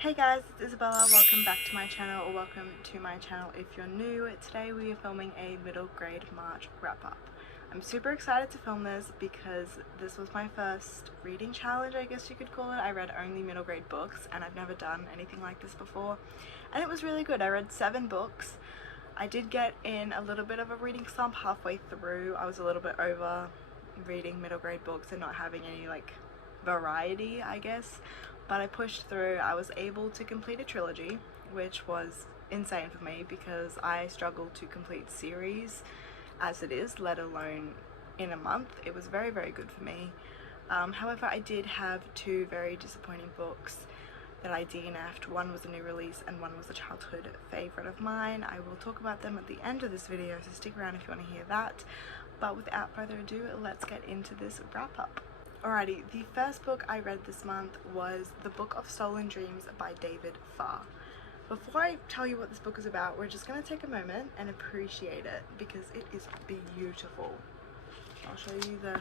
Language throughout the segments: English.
Hey guys, it's Isabella. Welcome back to my channel, or welcome to my channel if you're new. Today we are filming a middle grade March wrap up. I'm super excited to film this because this was my first reading challenge, I guess you could call it. I read only middle grade books and I've never done anything like this before, and it was really good. I read 7 books. I did get in a little bit of a reading slump halfway through. I was a little bit over reading middle grade books and not having any like variety, I guess, but I pushed through. I was able to complete a trilogy, which was insane for me because I struggled to complete series as it is, let alone in a month. It was very, very good for me. However, I did have 2 very disappointing books that I DNF'd. One was a new release and one was a childhood favourite of mine. I will talk about them at the end of this video, so stick around if you want to hear that. But without further ado, let's get into this wrap up. Alrighty, the first book I read this month was The Book of Stolen Dreams by David Farr. Before I tell you what this book is about, we're just going to take a moment and appreciate it because it is beautiful. I'll show you the...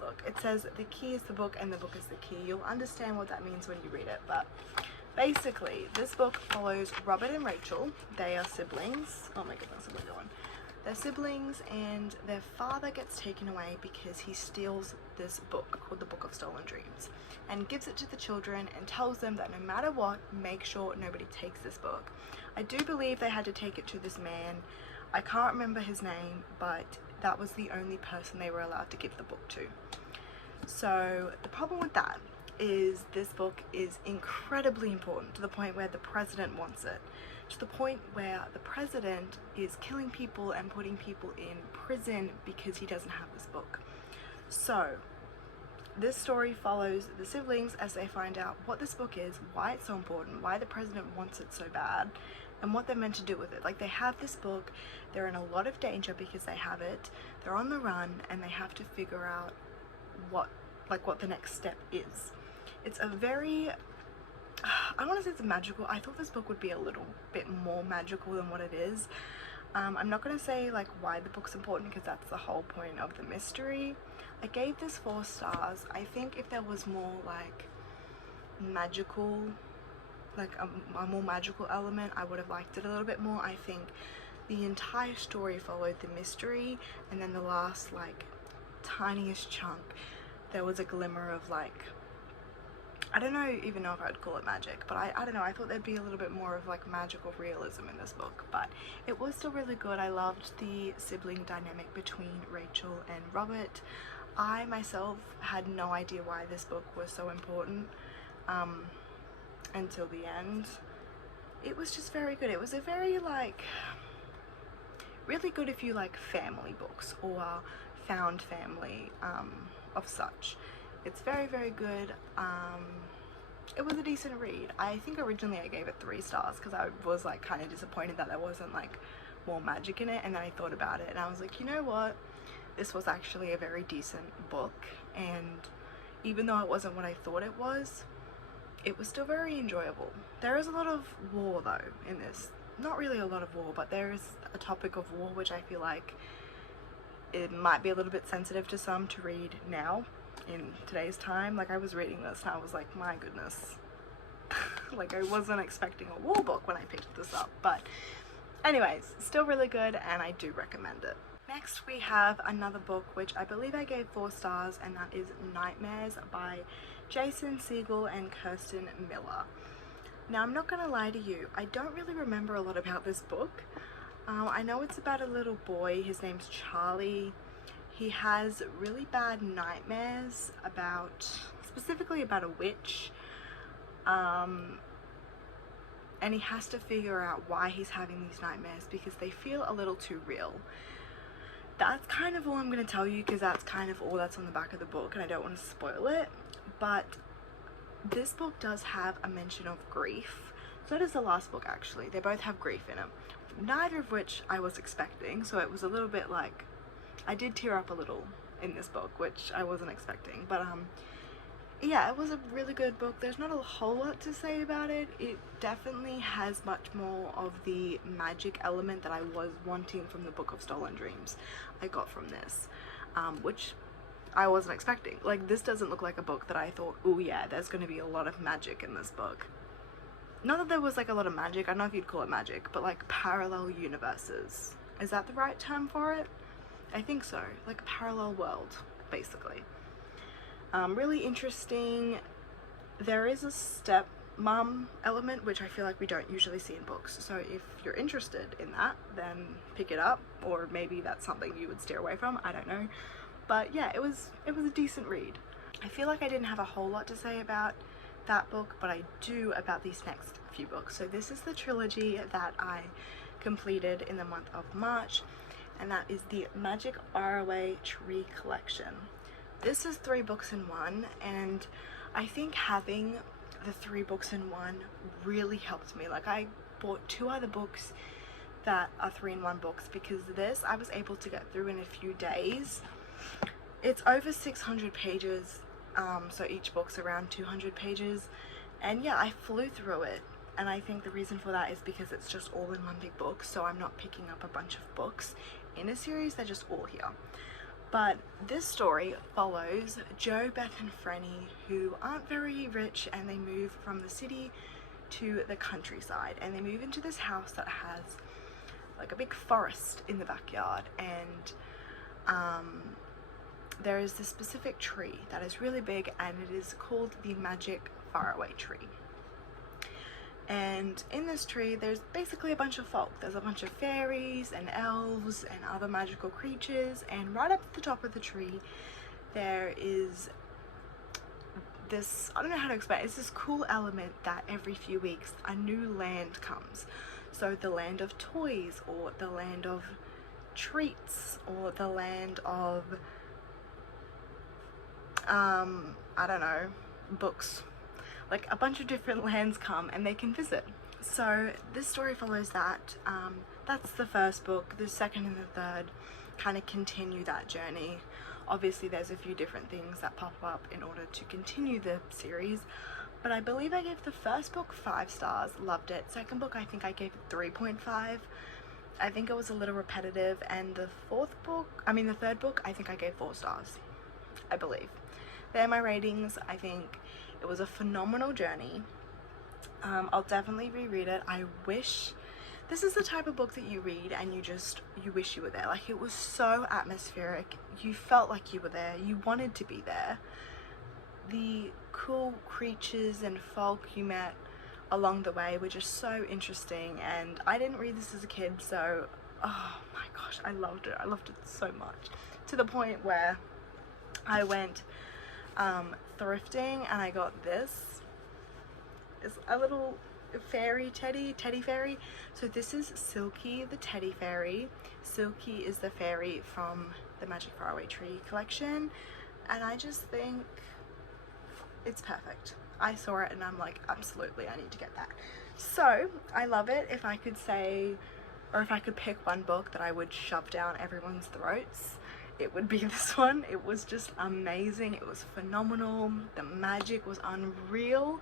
Look, it says the key is the book and the book is the key. You'll understand what that means when you read it, but basically this book follows Robert and Rachel. They are siblings. Oh my goodness, where am I going? They're siblings and their father gets taken away because he steals this book called The Book of Stolen Dreams and gives it to the children and tells them that no matter what, make sure nobody takes this book. I do believe they had to take it to this man. I can't remember his name, but that was the only person they were allowed to give the book to. So the problem with that is this book is incredibly important to the point where the president wants it. To the point where the president is killing people and putting people in prison because he doesn't have this book. So this story follows the siblings as they find out what this book is, why it's so important, why the president wants it so bad, and what they're meant to do with it. Like, they have this book, they're in a lot of danger because they have it, they're on the run, and they have to figure out what the next step is. It's a very... I want to say it's magical. I thought this book would be a little bit more magical than what it is. I'm not going to say like why the book's important because that's the whole point of the mystery. I gave this 4 stars. I think if there was more like magical, like a more magical element, I would have liked it a little bit more. I think the entire story followed the mystery, and then the last like tiniest chunk there was a glimmer of like, I don't even know if I'd call it magic, but I don't know, I thought there'd be a little bit more of like magical realism in this book, but it was still really good. I loved the sibling dynamic between Rachel and Robert. I myself had no idea why this book was so important until the end. It was just very good. It was a very like, really good if you like family books or found family of such. It's very, very good. It was a decent read. I think originally I gave it 3 stars because I was like kind of disappointed that there wasn't like more magic in it, and then I thought about it and I was like, you know what, this was actually a very decent book, and even though it wasn't what I thought it was still very enjoyable. There is a lot of war though in this. Not really a lot of war, but there is a topic of war which I feel like it might be a little bit sensitive to some to read now in today's time. Like, I was reading this and I was like, my goodness. Like, I wasn't expecting a war book when I picked this up, but anyways, still really good and I do recommend it. Next we have another book which I believe I gave 4 stars, and that is Nightmares by Jason Segel and Kirsten Miller. Now, I'm not gonna lie to you, I don't really remember a lot about this book. I know it's about a little boy, his name's Charlie. He has really bad nightmares specifically about a witch, and he has to figure out why he's having these nightmares because they feel a little too real. That's kind of all I'm going to tell you because that's kind of all that's on the back of the book and I don't want to spoil it, but this book does have a mention of grief. So does the last book actually. They both have grief in them, neither of which I was expecting, so it was a little bit like, I did tear up a little in this book, which I wasn't expecting, but yeah, it was a really good book. There's not a whole lot to say about it. It definitely has much more of the magic element that I was wanting from the Book of Stolen Dreams I got from this, which I wasn't expecting. Like, this doesn't look like a book that I thought, oh yeah, there's going to be a lot of magic in this book. Not that there was like a lot of magic, I don't know if you'd call it magic, but like parallel universes. Is that the right term for it? I think so. Like a parallel world, basically. Really interesting. There is a stepmom element, which I feel like we don't usually see in books. So if you're interested in that, then pick it up, or maybe that's something you would steer away from. I don't know. But yeah, it was a decent read. I feel like I didn't have a whole lot to say about that book, but I do about these next few books. So this is the trilogy that I completed in the month of March, and that is the Magic Faraway Tree Collection. This is 3 books in one, and I think having the 3 books in one really helped me. Like, I bought 2 other books that are 3-in-1 books because this I was able to get through in a few days. It's over 600 pages, so each book's around 200 pages, and yeah, I flew through it. And I think the reason for that is because it's just all in one big book, so I'm not picking up a bunch of books in a series, they're just all here. But this story follows Joe, Beth and Franny, who aren't very rich, and they move from the city to the countryside, and they move into this house that has like a big forest in the backyard, and there is this specific tree that is really big, and it is called the Magic Faraway Tree. And in this tree there's basically a bunch of folk. There's a bunch of fairies and elves and other magical creatures, and right up at the top of the tree there is this, I don't know how to explain it, it's this cool element that every few weeks a new land comes. So the land of toys, or the land of treats, or the land of I don't know, books. Like a bunch of different lands come and they can visit. So this story follows that. That's the first book. The second and the third kind of continue that journey. Obviously there's a few different things that pop up in order to continue the series, but I believe I gave the first book 5 stars, loved it. Second book I think I gave it 3.5. I think it was a little repetitive, and the third book I think I gave 4 stars, I believe. They're my ratings. I think it was a phenomenal journey. I'll definitely reread it. I wish, this is the type of book that you read and you wish you were there. Like, it was so atmospheric. You felt like you were there. You wanted to be there. The cool creatures and folk you met along the way were just so interesting, and I didn't read this as a kid, so oh my gosh, I loved it. I loved it so much, to the point where I went thrifting and I got this. It's a little fairy teddy fairy. So this is Silky the teddy fairy. Silky is the fairy from the Magic Faraway Tree collection, and I just think it's perfect. I saw it and I'm like, absolutely, I need to get that. So I love it. If I could say, or if I could pick one book that I would shove down everyone's throats, it would be this one. It was just amazing. It was phenomenal. The magic was unreal.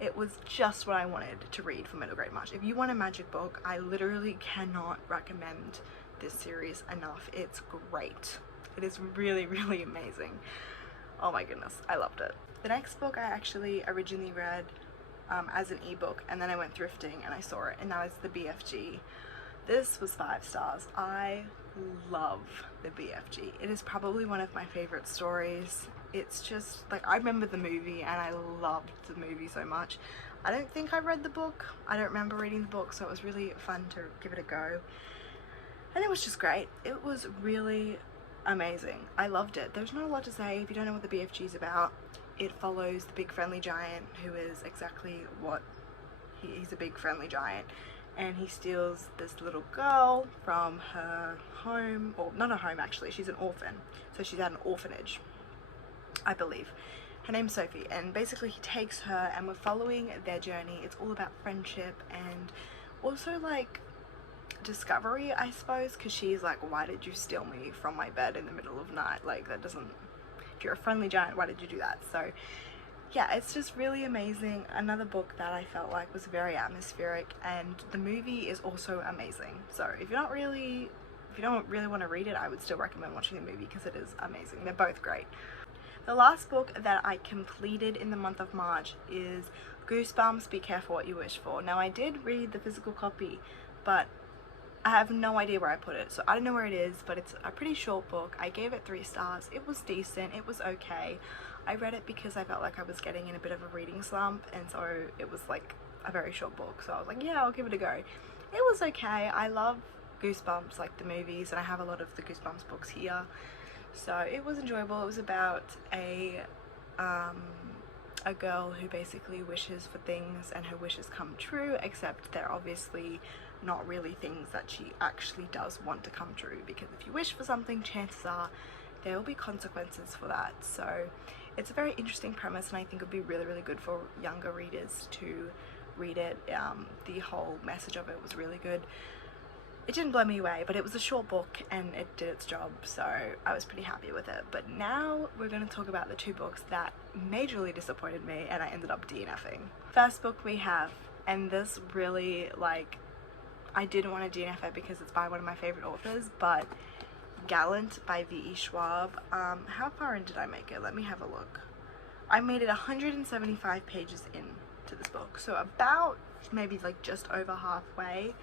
It was just what I wanted to read for middle grade March. If you want a magic book, I literally cannot recommend this series enough. It's great. It is really, really amazing. Oh my goodness, I loved it. The next book I actually originally read as an ebook, and then I went thrifting and I saw it, and now it's the BFG. This was 5 stars. I love the BFG. It is probably one of my favorite stories. It's just like, I remember the movie and I loved the movie so much. I don't think I read the book. I don't remember reading the book, so it was really fun to give it a go. And it was just great. It was really amazing. I loved it. There's not a lot to say if you don't know what the BFG is about. It follows the big friendly giant, who is exactly what he's a big friendly giant, and he steals this little girl from her home, or not a home actually, she's an orphan, so she's at an orphanage, I believe. Her name's Sophie, and basically he takes her and we're following their journey. It's all about friendship and also like discovery, I suppose, because she's like, why did you steal me from my bed in the middle of the night? Like, that doesn't, if you're a friendly giant, why did you do that? So yeah, it's just really amazing. Another book that I felt like was very atmospheric, and the movie is also amazing. So if you're not really if you don't really want to read it, I would still recommend watching the movie because it is amazing. They're both great. The last book that I completed in the month of March is Goosebumps, Be Careful What You Wish For. Now, I did read the physical copy, but I have no idea where I put it, so I don't know where it is, but it's a pretty short book. I gave it 3 stars. It was decent. It was okay. I read it because I felt like I was getting in a bit of a reading slump, and so it was like a very short book, so I was like, yeah, I'll give it a go. It was okay. I love Goosebumps, like the movies, and I have a lot of the Goosebumps books here, so it was enjoyable. It was about a girl who basically wishes for things and her wishes come true, except they're obviously not really things that she actually does want to come true, because if you wish for something, chances are there will be consequences for that. So it's a very interesting premise, and I think it would be really, really good for younger readers to read it. The whole message of it was really good. It didn't blow me away, but it was a short book and it did its job, so I was pretty happy with it. But now we're going to talk about the 2 books that majorly disappointed me and I ended up DNFing. First book we have, and this really, like, I didn't want to DNF it because it's by one of my favorite authors, but Gallant by V.E. Schwab. How far in did I make it? Let me have a look. I made it 175 pages into this book, so about maybe like just over halfway.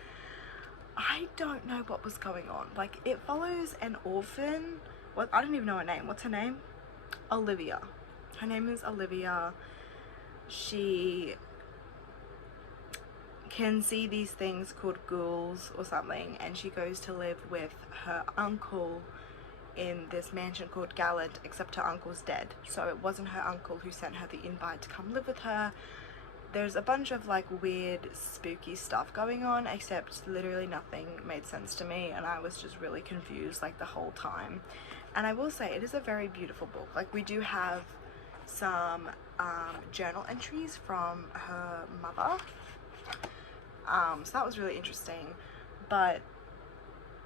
I don't know what was going on. Like, it follows an orphan. What, I don't even know her name. What's her name? Olivia. Her name is Olivia. She can see these things called ghouls or something, and she goes to live with her uncle in this mansion called Gallant, except her uncle's dead, so it wasn't her uncle who sent her the invite to come live with her. There's a bunch of like weird spooky stuff going on, except literally nothing made sense to me, and I was just really confused like the whole time. And I will say, it is a very beautiful book. Like, we do have some journal entries from her mother, so that was really interesting, but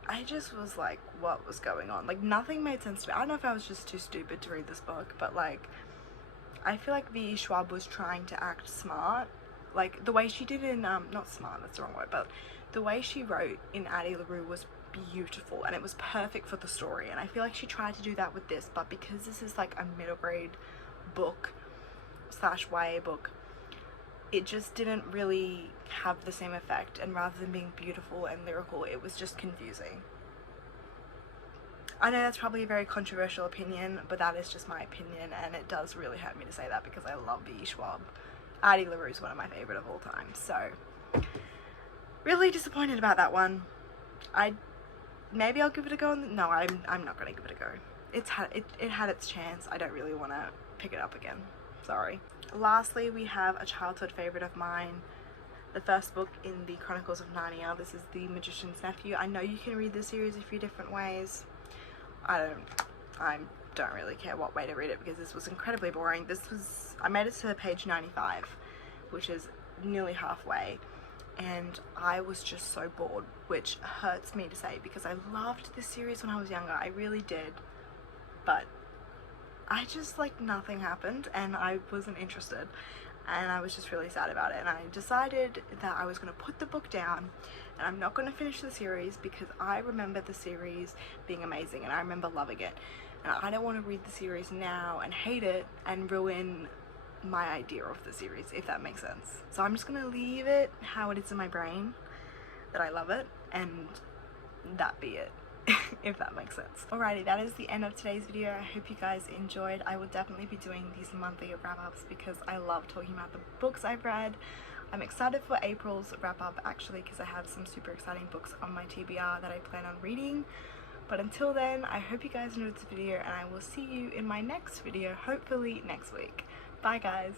I just was like, what was going on? Like, nothing made sense to me. I don't know if I was just too stupid to read this book, but like, I feel like V.E. Schwab was trying to act smart. Like, the way she did in, not smart, that's the wrong word, but the way she wrote in Addie LaRue was beautiful, and it was perfect for the story, and I feel like she tried to do that with this, but because this is like a middle grade book / YA book, it just didn't really have the same effect, and rather than being beautiful and lyrical, it was just confusing. I know that's probably a very controversial opinion, but that is just my opinion, and it does really hurt me to say that because I love V.E. Schwab. Addie LaRue is one of my favorite of all time, so really disappointed about that one. Maybe I'll give it a go. No, I'm not going to give it a go. It had its chance. I don't really want to pick it up again. Sorry. Lastly, we have a childhood favorite of mine, the first book in the Chronicles of Narnia. This is The Magician's Nephew. I know you can read this series a few different ways. I don't really care what way to read it because this was incredibly boring. I made it to page 95, which is nearly halfway, and I was just so bored, which hurts me to say because I loved this series when I was younger. I really did, but I just, like, nothing happened and I wasn't interested, and I was just really sad about it, and I decided that I was going to put the book down and I'm not going to finish the series because I remember the series being amazing and I remember loving it, and I don't want to read the series now and hate it and ruin my idea of the series, if that makes sense. So I'm just going to leave it how it is in my brain, that I love it, and that be it. If that makes sense. Alrighty, that is the end of today's video. I hope you guys enjoyed. I will definitely be doing these monthly wrap-ups because I love talking about the books I've read. I'm excited for April's wrap-up actually because I have some super exciting books on my TBR that I plan on reading. But until then, I hope you guys enjoyed this video and I will see you in my next video, hopefully next week. Bye guys!